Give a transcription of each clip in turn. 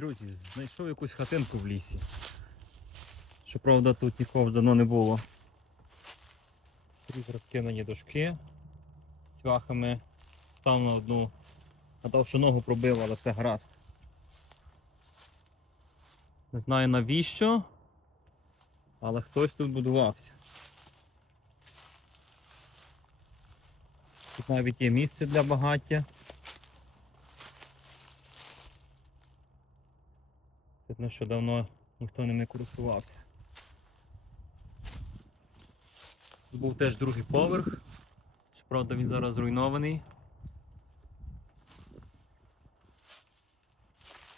Друзі, знайшов якусь хатинку в лісі. Щоправда, тут нікого давно не було. Трі розкинені дошки з цвяхами. Став на одну. Гадав, що ногу пробив, але все гаразд. Не знаю навіщо, але хтось тут будувався. Тут навіть є місце для багаття. Нещодавно ніхто ним не користувався. Був теж другий поверх. Щоправда, він зараз зруйнований.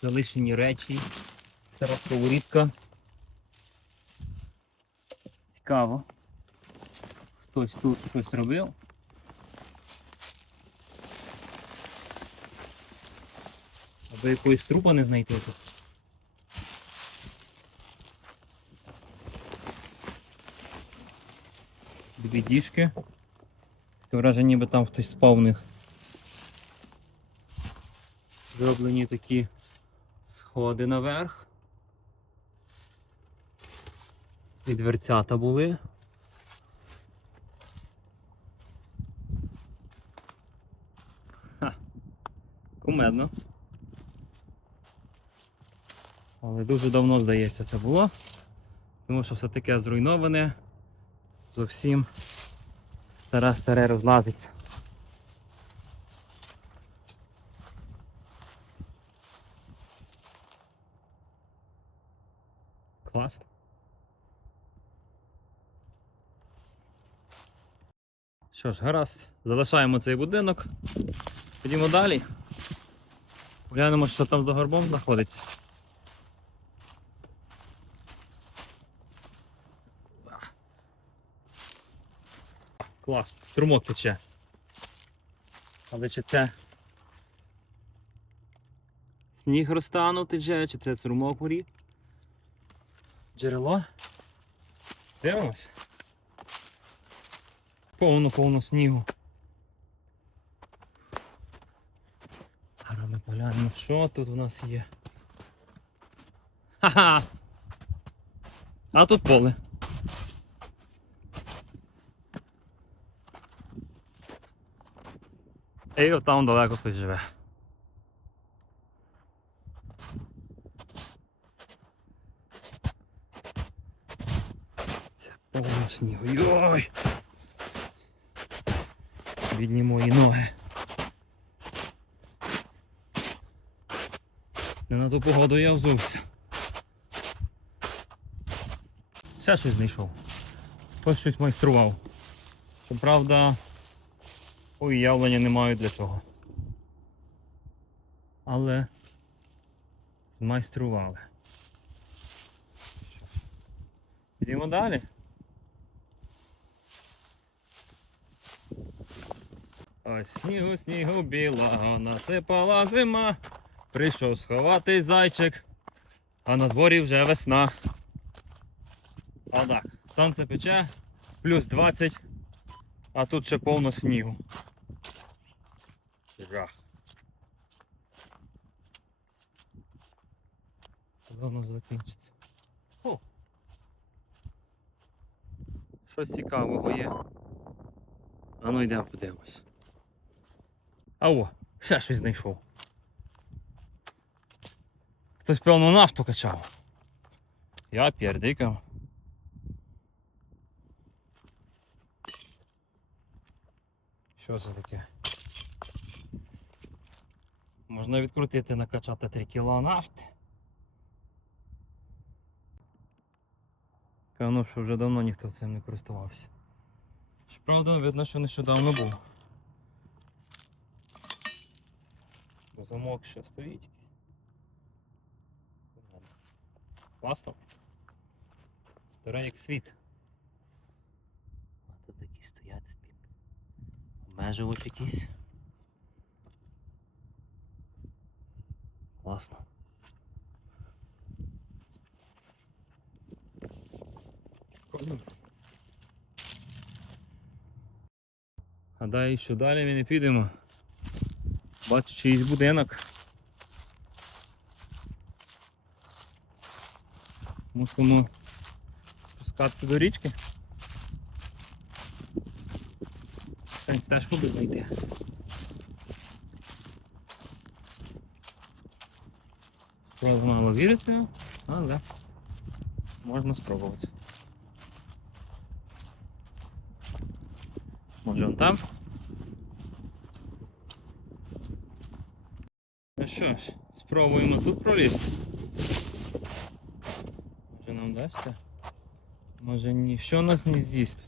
Залишені речі. Стара сковорідка. Цікаво. Хтось тут щось робив. Аби якоїсь трупа не знайти тут. Дві діжки. Таке враження, ніби там хтось спав в них. Зроблені такі сходи наверх. І дверцята були. Ха. Кумедно. Але дуже давно, здається, це було. Тому що все таке зруйноване. Зовсім стара старе розлазиться. Класно. Що ж, гаразд, залишаємо цей будинок. Ходімо далі. Глянемо, що там за горбом знаходиться. Клас, струмок тече. Але чи це сніг розтанув тече, чи це струмок горів? Джерело? Дивимось. Повно-повно снігу. Зараз ми поглянемо, що тут у нас є. Ха-ха! А тут поле. І от там далеко хтось живе. Це повно снігу. Йой! Бідні мої ноги. Не на ту погоду я взувся. Ще щось знайшов. Хтось щось майстрував. Щоправда, уявлення не маю для чого. Але змайстрували. Йдемо далі. Ось снігу, снігу білого насипала зима. Прийшов сховатись зайчик, а на дворі вже весна. А так, сонце пече, плюс 20, а тут ще повно снігу. Жах. Воно закінчиться. О! Щось цікавого є. А ну йдемо подивимось. А о, ще щось знайшов. Хтось певно нафту качав. Я пердикав. Що це таке? Можна відкрутити, накачати 3 кг нафти. Певно, що вже давно ніхто цим не користувався. Щоправда, видно, що нещодавно був. Бо замок ще стоїть. Класно. Старе як світ. А тут такі стоять собі. Обмежувач якийсь. Класно. Гадаю, що далі ми не підемо. Бачу чийсь будинок. Мусимо спускатися до річки. Та й стежку буде знайти. Справді мало віриться, але можна спробувати. Може он там? Ну що ж, спробуємо тут пролізти. Може нам дасться? Може ніщо нас не з'їсть.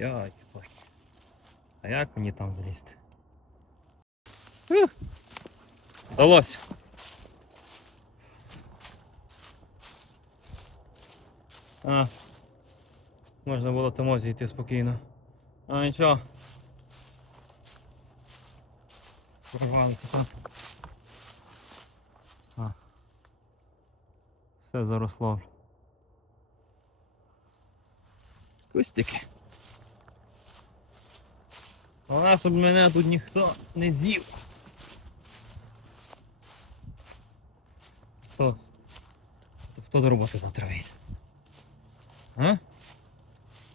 Яй, ой. А як мені там злізти? Ух! Вдалося. А, можна було тому зійти спокійно. А нічого. Порвалося. А. Все заросло. Кустики. Головне, щоб мене тут ніхто не з'їв. Хто? Хто до роботи завтра вийде? А?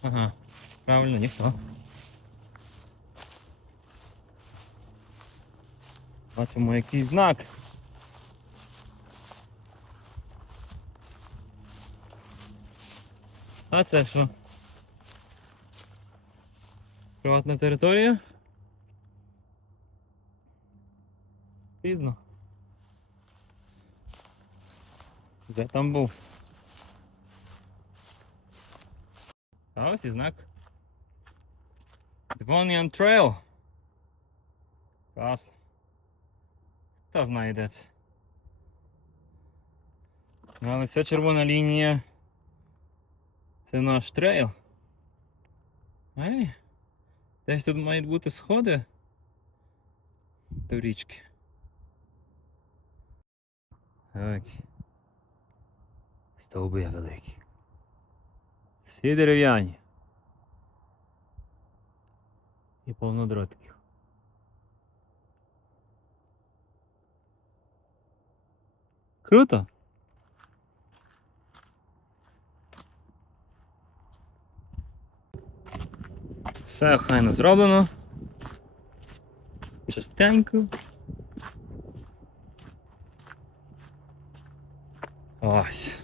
Ага. Правильно, ніхто. Бачимо якийсь знак. А це що? Приватна територія? Пізно. Де там був? А ось і знак. Devonian Trail. Класно. Хто знає де це. Ну, Але ця червона лінія. Це наш трейл. Ей. Десь тут мають бути сходи до річки. Так. Стовби великі. Всі дерев'яні. І повно дротиків. Круто. Все охайно зроблено. Частенько. Ось.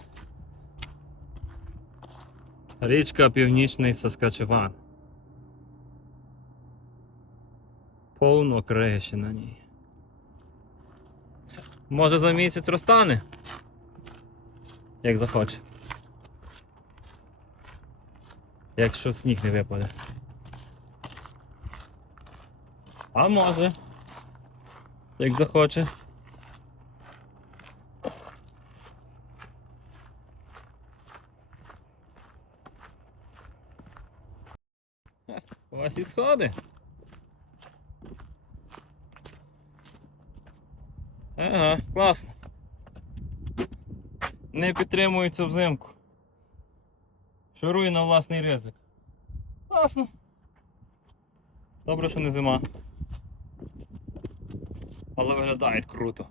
Річка Північний Саскачеван. Повно криші на ній. Може за місяць розтане, як захоче. Якщо сніг не випаде. А може. Як захоче. Ха, Ось і сходи. Ага, класно. Не підтримується взимку. Шурує на власний ризик. Класно. Добре, що не зима. Але виглядає круто.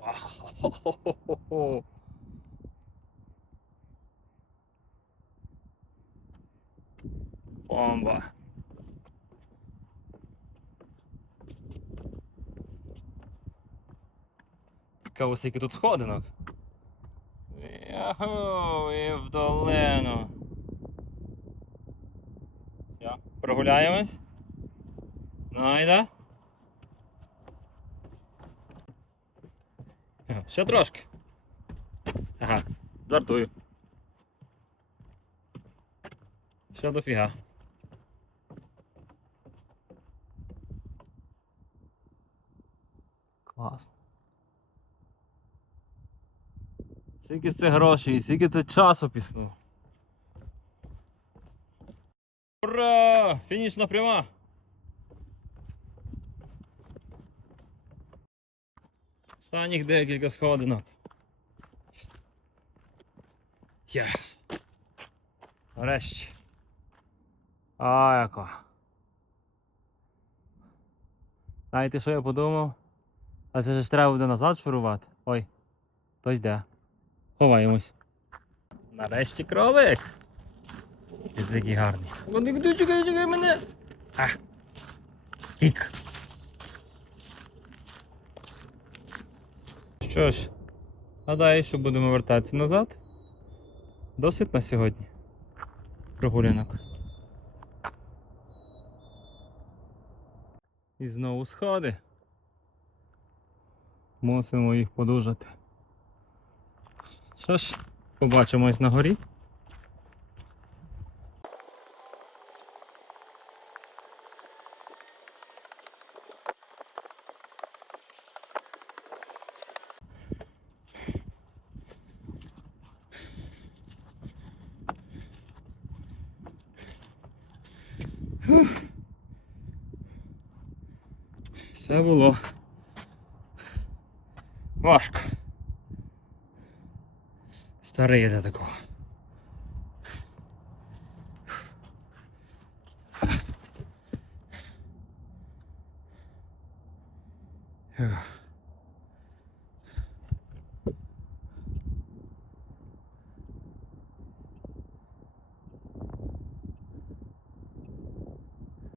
Вау! Бомба. Цікаво, скільки тут сходинок. Яху, і в долину. Прогуляємось. Найда. Ще трошки. Ага, жартую. Ще дофіга. Класно. Скільки це грошей, скільки це часу пішло. Ура! Фінішна пряма! Останніх декілька сходинок. Я. Нарешті. А, яка. Знаєте, що я подумав? А це ж треба буде назад шурувати. Ой, хтось йде. Ховаємось. Нарешті кролик. Який гарний. Вони чекай, чекай мене. А. Тік. Що ж, гадаю, що будемо вертатися назад. Досить на сьогодні. Прогулянок. І знову сходи. Мусимо їх подужати. Що ж, побачимось на горі. Все було важко. Старий я для такого. Фух.